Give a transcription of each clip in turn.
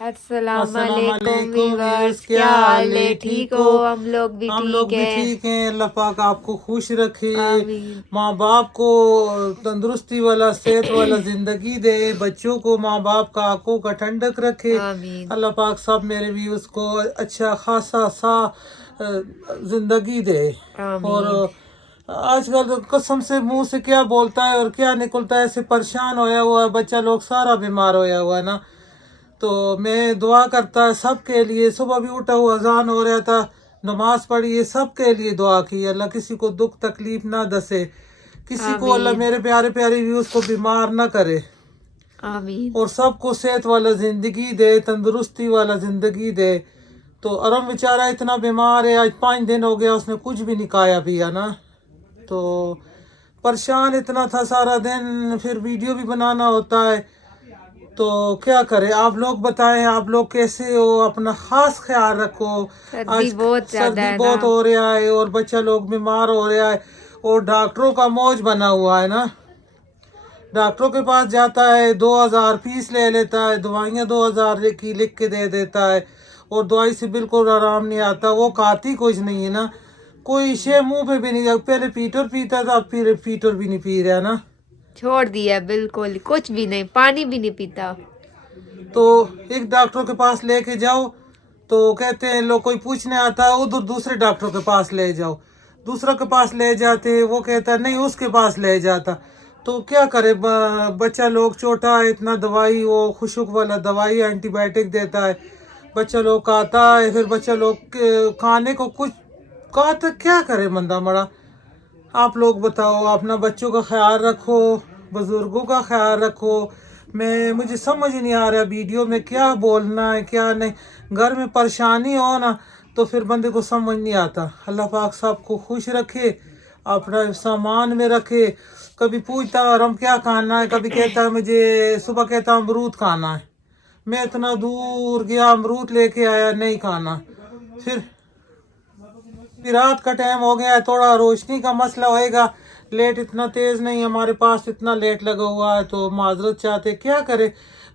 अस्सलाम वालेकुम अस्सलामुअलैकुम व्यूअर्स, व्यूअर्स, क्या क्या हाल हाल है? है? ठीक ठीक हो? हो? हम लोग भी हम ठीक लोग भी है। ठीक हैं। अल्लाह पाक आपको खुश रखे, आमीन माँ बाप को तंदुरुस्ती वाला सेहत वाला ज़िंदगी दे, बच्चों को माँ बाप का आंखों का ठंडक रखे। आमीन अल्लाह पाक सब मेरे व्यूअर्स को अच्छा खासा सा ज़िंदगी दे। और आमीन। आजकल तो कसम से मुंह से क्या बोलता है और क्या निकलता है, ऐसे परेशान होया हुआ है, बच्चा लोग सारा बीमार होया हुआ है ना। तो मैं दुआ करता है सबके लिए, सुबह भी उठा हुआ अजान हो रहा था, नमाज पढ़ी है, सबके लिए दुआ की, अल्लाह किसी को दुख तकलीफ ना दसे, किसी को अल्लाह आमीन मेरे प्यारे प्यारे व्यूज़ को बीमार ना करे, आमीन और सबको सेहत वाला ज़िंदगी दे, तंदुरुस्ती वाला ज़िंदगी दे। तो अरम बेचारा इतना बीमार है, आज 5 दिन हो गया उसने कुछ भी नहीं खाया पिया ना। तो परेशान इतना था सारा दिन, फिर वीडियो भी बनाना होता है, तो क्या करें। आप लोग बताएं, आप लोग कैसे हो? अपना खास ख्याल रखो। सर्दी आज बहुत ज्यादा सर्दी है ना। बहुत हो रहा है और बच्चा लोग बीमार हो रहा है, और डॉक्टरों का मौज बना हुआ है ना। डॉक्टरों के पास जाता है, 2,000 फीस ले लेता है, दवाइयाँ 2,000 की लिख के दे देता है, और दवाई से बिल्कुल आराम नहीं आता। वो खाती कुछ नहीं है ना, कोई शे मुंह पे भी नहीं। पहले पीटर पीता था, अब फिर पीटर भी नहीं पी रहा ना। छोड़ दिया, बिल्कुल कुछ भी नहीं, पानी भी नहीं पीता। तो एक डॉक्टर के पास लेके जाओ तो कहते हैं, लोग कोई पूछने आता है उधर दूसरे डॉक्टर के पास ले जाओ, दूसरा के पास ले जाते हैं, वो कहता है नहीं उसके पास ले जाता। तो क्या करे, बच्चा लोग छोटा है, इतना दवाई, वो खुशक वाला दवाई एंटीबायोटिक देता है, बच्चा लोग खाता है, फिर बच्चा लोग खाने को कुछ कहा तो क्या करे बंदा मरा। आप लोग बताओ, अपना बच्चों का ख्याल रखो, बुजुर्गों का ख्याल रखो। मुझे समझ ही नहीं आ रहा वीडियो में क्या बोलना है क्या नहीं। घर में परेशानी हो ना तो फिर बंदे को समझ नहीं आता। अल्लाह पाक सबको खुश रखे, अपना सामान में रखे। कभी पूछता है हम क्या खाना है, कभी कहता है मुझे, सुबह कहता है अमरूद खाना है, मैं इतना दूर गया अमरूद लेके आया, नहीं खाना। फिर रात का टाइम हो गया है, थोड़ा रोशनी का मसला होएगा, लेट इतना तेज नहीं हमारे पास, इतना लेट लगा हुआ है, तो माजरत चाहते, क्या करे।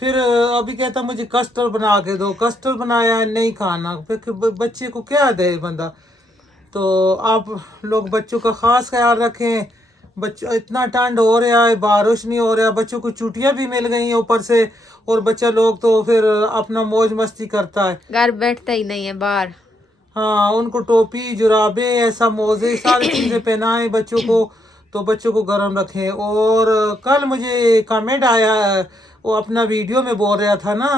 फिर अभी कहता मुझे कस्टर्ड बना के दो, कस्टर्ड बनाया है, नहीं खाना। फिर बच्चे को क्या दे बंदा। तो आप लोग बच्चों का खास ख्याल रखें। बच्चों इतना ठंड हो रहा है, बारिश नहीं हो रहा, बच्चों को छुट्टियां भी मिल गई हैं ऊपर से, और बच्चा लोग तो फिर अपना मौज मस्ती करता है। घर बैठता ही नहीं है बाहर। हाँ, उनको टोपी जुराबे ऐसा मोजे सारी चीज़ें पहनाएं बच्चों को, तो बच्चों को गर्म रखें। और कल मुझे कमेंट आया, वो अपना वीडियो में बोल रहा था ना,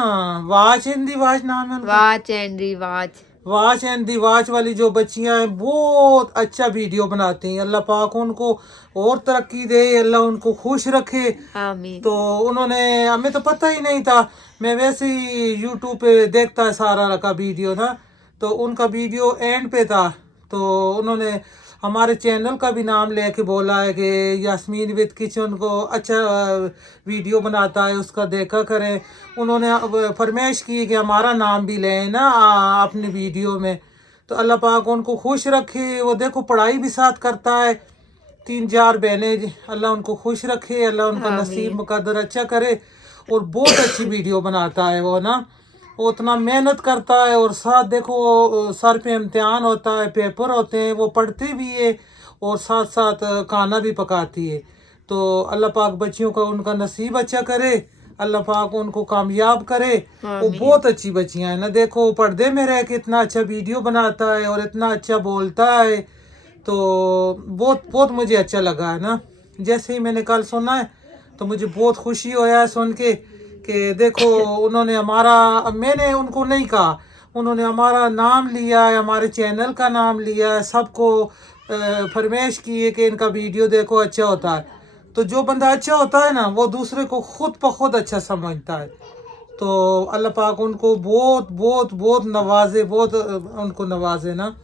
वाच इन दी वाच नाम है उनका, वाच एंड रिवाज। वाच एंड दी वाच वाली जो बच्चियां हैं, बहुत अच्छा वीडियो बनाती हैं। अल्लाह पाक उनको और तरक्की दे, अल्लाह उनको खुश रखे। आमीन तो उन्होंने, हमें तो पता ही नहीं था, मैं वैसे ही यूट्यूब पे देखता है सारा का वीडियो ना, तो उनका वीडियो एंड पे था। तो उन्होंने हमारे चैनल का भी नाम लेके बोला है कि यास्मीन विद किचन को अच्छा वीडियो बनाता है, उसका देखा करें। उन्होंने फरमाइश की कि हमारा नाम भी लें ना अपने वीडियो में। तो अल्लाह पाक उनको खुश रखे, वो देखो पढ़ाई भी साथ करता है, 3-4 बहनें, अल्लाह उनको खुश रखे, अल्लाह उनका नसीब आमीन मुकद्दर अच्छा करे। और बहुत अच्छी वीडियो बनाता है वो ना, वो उतना मेहनत करता है, और साथ देखो सर पे इम्तिहान होता है, पेपर होते हैं, वो पढ़ती भी है और साथ साथ खाना भी पकाती है। तो अल्लाह पाक बच्चियों का उनका नसीब अच्छा करे, अल्लाह पाक उनको कामयाब करे। वो आमीन बहुत अच्छी बच्चियां हैं ना, देखो पर्दे में रह के इतना अच्छा वीडियो बनाता है और इतना अच्छा बोलता है। तो बहुत बहुत मुझे अच्छा लगा है ना। जैसे ही मैंने कल सुना है तो मुझे बहुत खुशी होया है सुन के कि देखो उन्होंने हमारा, मैंने उनको नहीं कहा, उन्होंने हमारा नाम लिया है, हमारे चैनल का नाम लिया है, सबको फरमाइश की है कि इनका वीडियो देखो अच्छा होता है। तो जो बंदा अच्छा होता है ना, वो दूसरे को खुद ब खुद अच्छा समझता है। तो अल्लाह पाक उनको बहुत बहुत बहुत नवाजे, बहुत उनको नवाजे ना।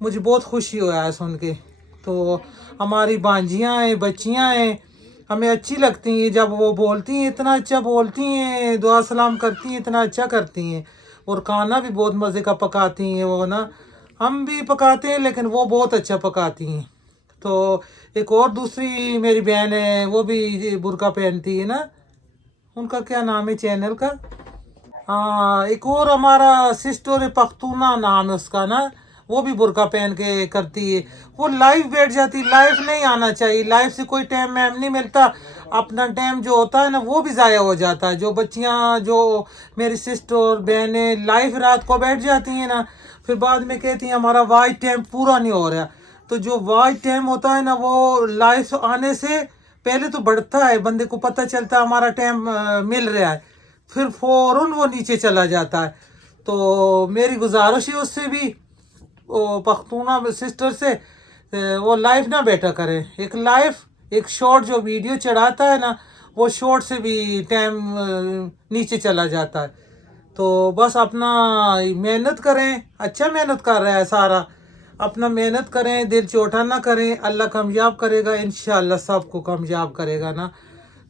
मुझे बहुत खुशी हुआ है सुन के। तो हमारी भांजियाँ हैं, बच्चियाँ हैं, हमें अच्छी लगती हैं जब वो बोलती हैं, इतना अच्छा बोलती हैं, दुआ सलाम करती हैं, इतना अच्छा करती हैं, और खाना भी बहुत मज़े का पकाती हैं वो ना। हम भी पकाते हैं लेकिन वो बहुत अच्छा पकाती हैं। तो एक और दूसरी मेरी बहन है, वो भी बुर्का पहनती है ना, उनका क्या नाम है चैनल का, एक और हमारा सिस्टर पख्तूना नाम है उसका ना, वो भी बुर्का पहन के करती है। वो लाइव बैठ जाती, लाइव नहीं आना चाहिए, लाइव से कोई टाइम मैम नहीं मिलता, अपना टाइम जो होता है ना वो भी ज़ाया हो जाता है। जो बच्चियां, जो मेरी सिस्टर बहनें लाइव रात को बैठ जाती हैं ना, फिर बाद में कहती हैं हमारा वाइट टाइम पूरा नहीं हो रहा। तो जो वाइट टाइम होता है ना वो लाइव आने से पहले तो बढ़ता है, बंदे को पता चलता है हमारा टाइम मिल रहा है, फिर फौरन वो नीचे चला जाता है। तो मेरी गुजारिश है उससे भी, वो पख्तूना सिस्टर से, वो लाइव ना बैठा करे। एक लाइव, एक शॉर्ट जो वीडियो चढ़ाता है ना, वो शॉर्ट से भी टाइम नीचे चला जाता है। तो बस अपना मेहनत करें, अच्छा मेहनत कर रहा है सारा, अपना मेहनत करें, दिल छोटा ना करें, अल्लाह कामयाब करेगा इंशाअल्लाह, सबको कामयाब करेगा ना।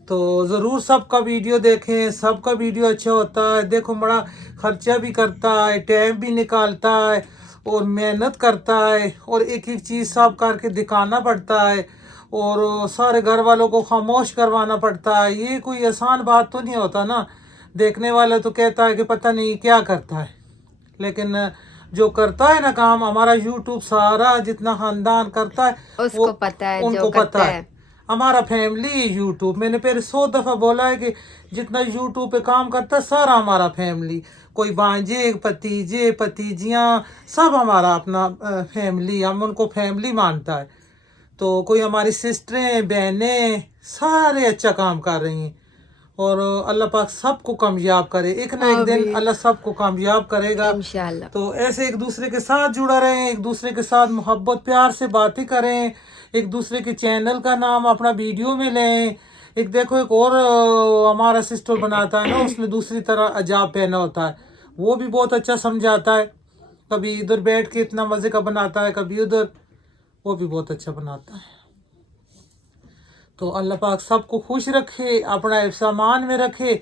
तो ज़रूर सबका वीडियो देखें, सबका वीडियो अच्छा होता है। देखो बड़ा खर्चा भी करता है, टाइम भी निकालता है और मेहनत करता है, और एक एक चीज़ सब करके दिखाना पड़ता है, और सारे घर वालों को खामोश करवाना पड़ता है। ये कोई आसान बात तो नहीं होता ना। देखने वाला तो कहता है कि पता नहीं क्या करता है, लेकिन जो करता है ना काम, हमारा यूट्यूब सारा जितना खानदान करता है उसको वो पता है, उनको जो पता करता है। है। हमारा फैमिली यूट्यूब, मैंने पहले 100 दफ़ा बोला है कि जितना यूट्यूब पे काम करता है सारा हमारा फैमिली, कोई भांजे, भतीजे, भतीजियाँ, सब हमारा अपना फैमिली, हम उनको फैमिली मानता है। तो कोई हमारी सिस्टरें, बहनें सारे अच्छा काम कर रही हैं, और अल्लाह पाक सबको कामयाब करे, एक ना एक दिन आमीन, अल्लाह सबको कामयाब करेगा। इंशाल्लाह। तो ऐसे एक दूसरे के साथ जुड़ा रहें, एक दूसरे के साथ मोहब्बत प्यार से बातें करें, एक दूसरे के चैनल का नाम अपना वीडियो में लें। एक देखो, एक और हमारा सिस्टर बनाता है ना, उसने दूसरी तरह अजाब पहना होता है, वो भी बहुत अच्छा समझाता है। कभी इधर बैठ के इतना मज़े का बनाता है, कभी उधर, वो भी बहुत अच्छा बनाता है। तो अल्लाह पाक सबको खुश रखे, अपना सामान में रखे।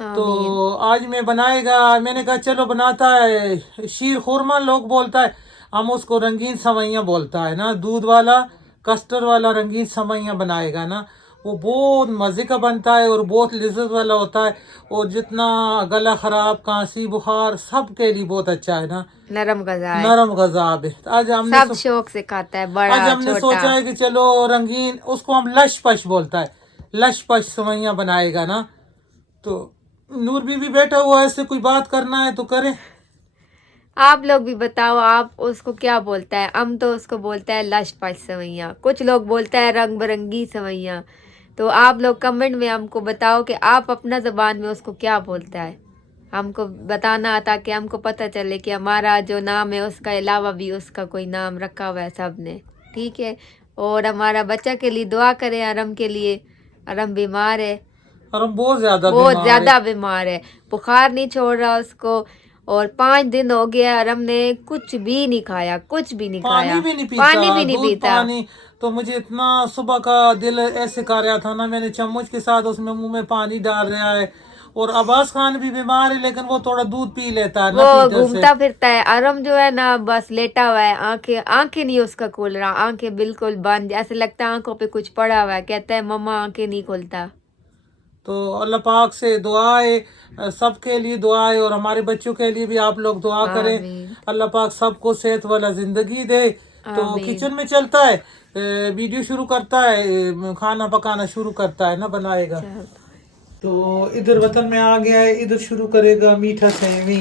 तो आमीन। आज मैं बनाएगा, मैंने कहा चलो बनाता है शीर खुरमा, लोग बोलता है, हम उसको रंगीन सवैयाँ बोलता है ना, दूध वाला कस्टर्ड वाला रंगीन सवैयाँ बनाएगा ना, वो बहुत मज़े का बनता है और बहुत लज्जत वाला होता है, और जितना गला ख़राब, खांसी, बुखार, सब के लिए बहुत अच्छा है ना, नरम गजा है, नरम गज़ाब है। तो आज हमने सब शौक से खाता है, आज बड़ा हमने छोटा। सोचा है कि चलो रंगीन, उसको हम लश पश बोलता है, लश पश सवैयाँ बनाएगा ना। तो नूर बीबी बैठा हुआ है, ऐसे कोई बात करना है तो करें। आप लोग भी बताओ, आप उसको क्या बोलता है? हम तो उसको बोलता है लश पश सवैयाँ, कुछ लोग बोलता है रंग बिरंगी सवैयाँ। तो आप लोग कमेंट में हमको बताओ कि आप अपना ज़बान में उसको क्या बोलता है, हमको बताना, ताकि हमको पता चले कि हमारा जो नाम है उसका अलावा भी उसका कोई नाम रखा हुआ है सब ने, ठीक है। और हमारा बच्चा के लिए दुआ करें, आरम के लिए, आरम बीमार है, और हम बहुत ज्यादा बहुत बीमार है। ज़्यादा बीमार है, बुखार नहीं छोड़ रहा उसको, और 5 दिन हो गया आरम ने कुछ भी नहीं खाया, कुछ भी नहीं पानी खाया, भी नहीं पीता, पानी भी नहीं दूध पीता। पानी। तो मुझे इतना सुबह का दिल ऐसे कर रहा था ना, मैंने चम्मच के साथ उसमें मुंह में पानी डाल रहा है। और अब्बास खान भी बीमार है, लेकिन वो थोड़ा दूध पी लेता है ना वो पीटर से। घूमता फिरता है, आरम जो है ना बस लेटा हुआ है, आंखें आंखें नहीं उसका खोल रहा, आंखें बिल्कुल बंद, ऐसे लगता है आंखों पे कुछ पड़ा हुआ है, कहता है मम्मा आंखें नहीं खोलता। तो अल्लाह पाक से दुआ है, सबके लिए दुआ है, और हमारे बच्चों के लिए भी आप लोग दुआ करें, आमीन, अल्लाह पाक सबको सेहत वाला ज़िंदगी दे। तो आमीन। किचन में चलता है, वीडियो शुरू करता है, खाना पकाना शुरू करता है ना, बनाएगा। चल। तो इधर वतन में आ गया है, इधर शुरू करेगा मीठा सेवी,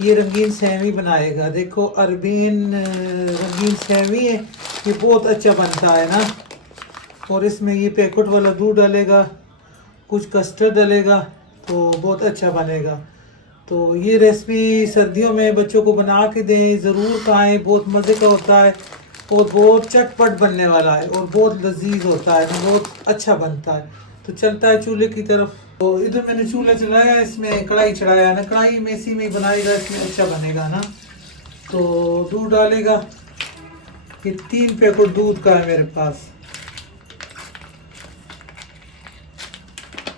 ये रंगीन सेवी बनाएगा। देखो अरबीन रंगीन सेवी है, ये बहुत अच्छा बनता है ना। और इसमें ये पैकेट वाला दूध डालेगा, कुछ कस्टर्ड डालेगा, तो बहुत अच्छा बनेगा। तो ये रेसिपी सर्दियों में बच्चों को बना के दें, ज़रूर खाएं, बहुत मज़े का होता है, और बहुत चटपट बनने वाला है, और बहुत लजीज होता है, बहुत अच्छा बनता है। तो चलता है चूल्हे की तरफ। तो इधर मैंने चूल्हा चलाया, इसमें कढ़ाई चढ़ाया है ना, कढ़ाई में इसी में ही बनाएगा, इसमें अच्छा बनेगा ना। तो दूध डालेगा, ये 3 पैकेट दूध का है मेरे पास,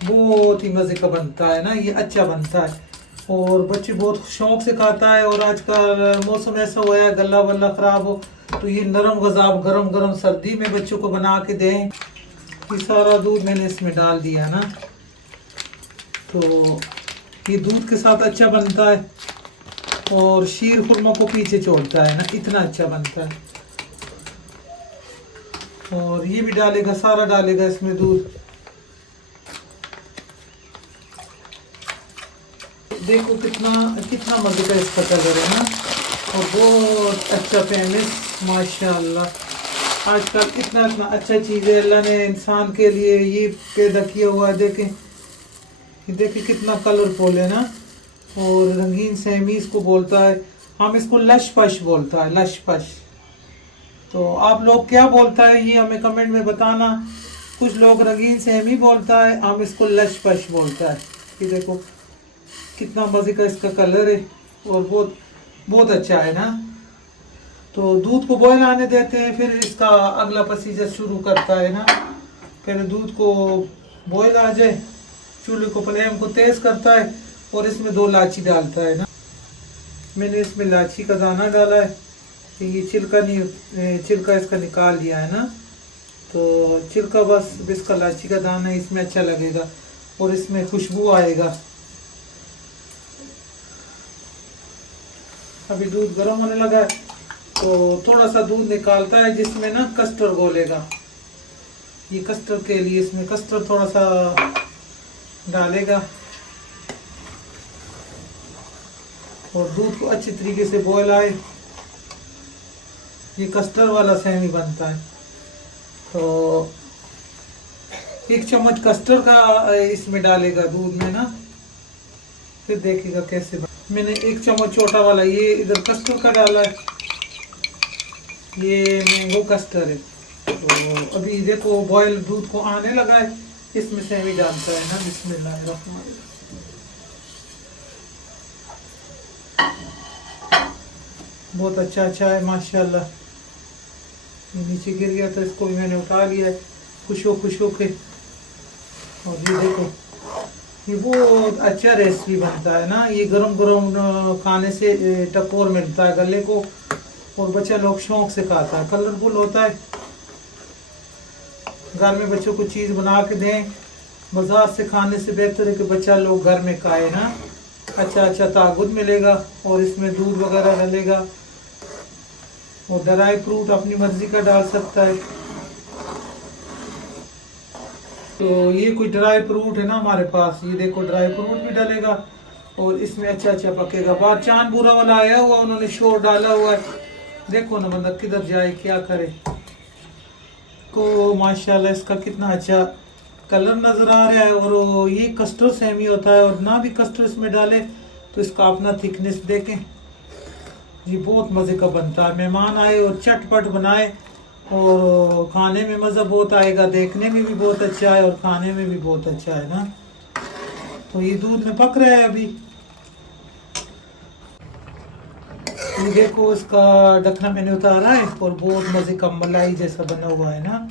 बहुत ही मज़े का बनता है ना, ये अच्छा बनता है, और बच्चे बहुत शौक से खाता है। और आजकल मौसम ऐसा हुआ है, गला वल्ला ख़राब हो, तो ये नरम गज़ाब गरम गरम सर्दी में बच्चों को बना के दें। ये सारा दूध मैंने इसमें डाल दिया ना। तो ये दूध के साथ अच्छा बनता है और शीर खुरमा को पीछे छोड़ता है ना, इतना अच्छा बनता है। और ये भी डालेगा, सारा डालेगा इसमें दूध। देखो कितना कितना मजे का इसका कलर है ना, और बहुत अच्छा फेमस माशाल्लाह। आजकल इतना इतना अच्छा चीज़ है अल्लाह ने इंसान के लिए ये पैदा किया हुआ है। देखें, ये देखें कितना कलरफुल है ना, और रंगीन सेमी इसको बोलता है। हम इसको लशपश बोलता है, लशपश। तो आप लोग क्या बोलता है ये हमें कमेंट में बताना। कुछ लोग रंगीन सेमी बोलता है, हम इसको लशपश बोलता है। ये देखो कितना मज़े का इसका कलर है और बहुत बहुत अच्छा है ना। तो दूध को बॉयल आने देते हैं, फिर इसका अगला प्रोसीजर शुरू करता है ना। पहले दूध को बॉयल आ जाए, चूल्हे को फ्लेम को तेज़ करता है और इसमें 2 इलायची डालता है ना। मैंने इसमें इलायची का दाना डाला है, ये छिलका नहीं, छिलका इसका निकाल लिया है ना। तो छिलका बस इसका इलायची का दाना इसमें अच्छा लगेगा और इसमें खुशबू आएगा। अभी दूध गर्म होने लगा है, तो थोड़ा सा दूध निकालता है जिसमें ना कस्टर्ड घोलेगा। ये कस्टर्ड के लिए इसमें कस्टर्ड थोड़ा सा डालेगा और दूध को अच्छी तरीके से बॉयल आए। ये कस्टर्ड वाला सेमी बनता है। तो 1 चम्मच कस्टर्ड का इसमें डालेगा दूध में ना, फिर देखेगा कैसे मैंने 1 चम्मच छोटा वाला ये इधर कस्टर्ड का डाला है, ये मैंगो कस्टर्ड है। तो अभी देखो बॉयल दूध को आने लगा है, इसमें सेमी डालता है ना। बिस्मिल्लाहिर्रहमानिर्रहीम। बहुत अच्छा है माशाल्लाह। ये नीचे गिर गया था, इसको भी मैंने उठा लिया है खुश हो के। और ये देखो ये बहुत अच्छा रेसिपी बनता है ना। ये गरम गरम खाने से टकोर मिलता है गले को और बच्चा लोग शौक से खाता है। कलरफुल होता है। घर में बच्चों को चीज़ बना के दें, बाजार से खाने से बेहतर है कि बच्चा लोग घर में खाए ना। अच्छा ताकत मिलेगा और इसमें दूध वगैरह डलेगा और ड्राई फ्रूट अपनी मर्जी का डाल सकता है। तो ये कोई ड्राई फ्रूट है ना हमारे पास, ये देखो ड्राई फ्रूट भी डलेगा और इसमें अच्छा पकेगा। बाहर चांद बुरा वाला आया हुआ, उन्होंने शोर डाला हुआ है। देखो ना बंदा किधर जाए क्या करे। को माशाल्लाह इसका कितना अच्छा कलर नज़र आ रहा है। और ये कस्टर्ड सेमी होता है और ना भी कस्टर्ड इसमें डाले तो इसका अपना थिकनेस देखें। ये बहुत मज़े का बनता है। मेहमान आए और चटपट बनाए और खाने में मज़ा बहुत आएगा, देखने में भी बहुत अच्छा है और खाने में भी बहुत अच्छा है ना। तो ये दूध में पक रहा है अभी। ये देखो इसका ढक्कन मैंने उतारा है और बहुत मज़े का मलाई जैसा बना हुआ है ना,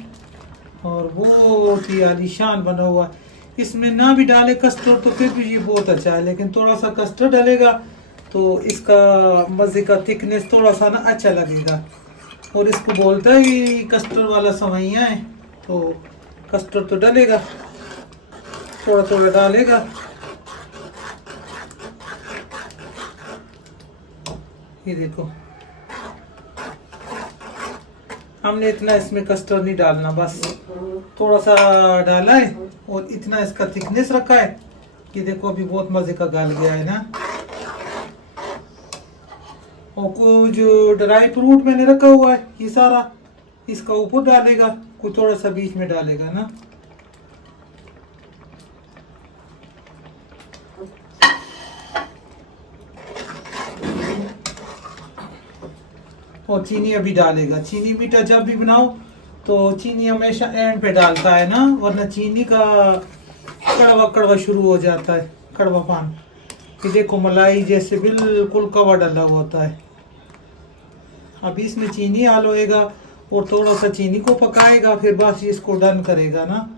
और बहुत ही आलीशान बना हुआ है। इसमें ना भी डाले कस्टर्ड तो फिर भी ये बहुत अच्छा है, लेकिन थोड़ा सा कस्टर्ड डालेगा तो इसका मज़े का थिकनेस थोड़ा सा ना अच्छा लगेगा। और इसको बोलता है कि कस्टर्ड वाला सेवइयां है, तो कस्टर्ड तो डलेगा, थोड़ा डालेगा। ये देखो हमने इतना इसमें कस्टर्ड नहीं डालना, बस थोड़ा सा डाला है और इतना इसका थिकनेस रखा है कि देखो अभी बहुत मज़े का गल गया है ना। और कुछ ड्राई फ्रूट मैंने रखा हुआ है, ये सारा इसका ऊपर डालेगा, कुछ थोड़ा सा बीच में डालेगा ना। और चीनी अभी डालेगा। चीनी मीठा जब भी बनाओ तो चीनी हमेशा एंड पे डालता है ना, वरना चीनी का कड़वा शुरू हो जाता है, कड़वा पान। ये देखो मलाई जैसे बिल्कुल कवा डाला हुआ होता है। अभी इसमें चीनी आल होएगा और थोड़ा सा चीनी को पकाएगा, फिर बस इसको डन करेगा ना।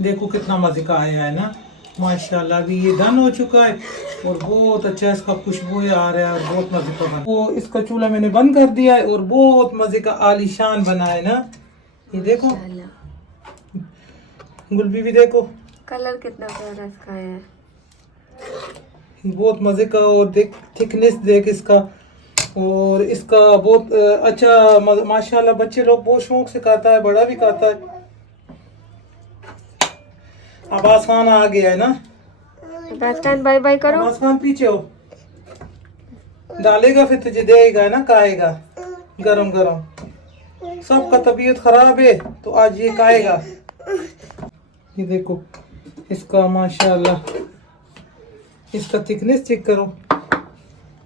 देखो कितना मजे का आया है ना माशाल्लाह। अभी ये डन हो चुका है और बहुत अच्छा इसका खुशबू आ रहा है और बहुत मजे का बना। वो इसका चूल्हा मैंने बंद कर दिया है और बहुत मजे का आलीशान बना है ना। ये देखो गुलबी भी देखो कलर कितना प्यारा इसका है। बहुत मजे का। और देख थिकनेस देख इसका, और इसका बहुत अच्छा माशाल्लाह बच्चे लोग बहुत शौक से खाता है, बड़ा भी खाता है। अब्बास खान आ गया है ना। अब्बास खान बाय बाय करो। अब्बास खान पीछे हो, डालेगा फिर तुझे देगा ना, खाएगा गरम गरम। सबका तबीयत खराब है तो आज ये खाएगा। ये देखो इसका माशाल्लाह, इसका थिकनेस चेक करो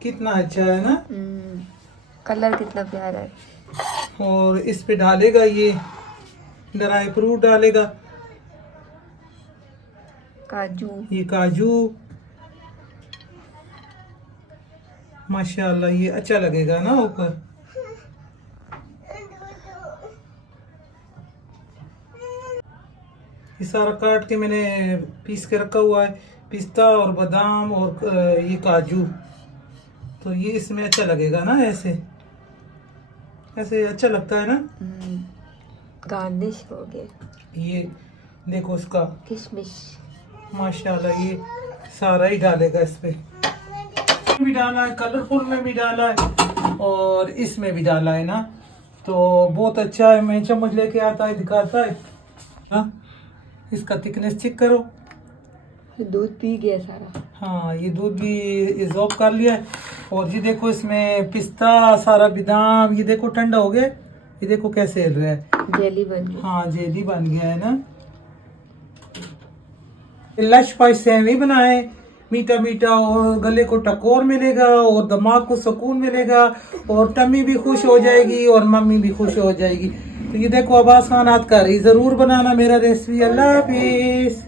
कितना अच्छा है ना। कलर कितना प्यारा है। और इस पे डालेगा ये ड्राई फ्रूट डालेगा, काजू। ये काजू माशाल्लाह ये अच्छा लगेगा ना ऊपर। ये सारा काट के मैंने पीस के रखा हुआ है, पिस्ता और बादाम और ये काजू। तो ये इसमें अच्छा लगेगा ना, ऐसे ऐसे अच्छा लगता है ना। गार्निश हो गया। ये देखो इसका किशमिश माशाल्लाह ये सारा ही डालेगा इस पे। भी डाला है, कलरफुल में भी डाला है और इसमें भी डाला है ना। तो बहुत अच्छा है। मैं चम्मच लेके आता है, दिखाता है ना। इसका थिकनेस चेक करो। दूध पी गया सारा। हाँ ये दूध भी इज़ोब कर लिया है। और ये देखो इसमें पिस्ता सारा बादाम, ये देखो ठंडा हो गया। ये देखो कैसे हिल रहा है, जेली बन गई। हाँ जेली बन गया है ना। लश स्पाइस से भी बनाए, मीठा मीठा और गले को टकोर मिलेगा और दिमाग को सुकून मिलेगा और टम्मी भी खुश हो जाएगी और मम्मी भी खुश हो जाएगी। तो ये देखो अब्बास खान हाथ कर रही, ज़रूर बनाना मेरा रेसिपी। अल्लाह हाफिज़।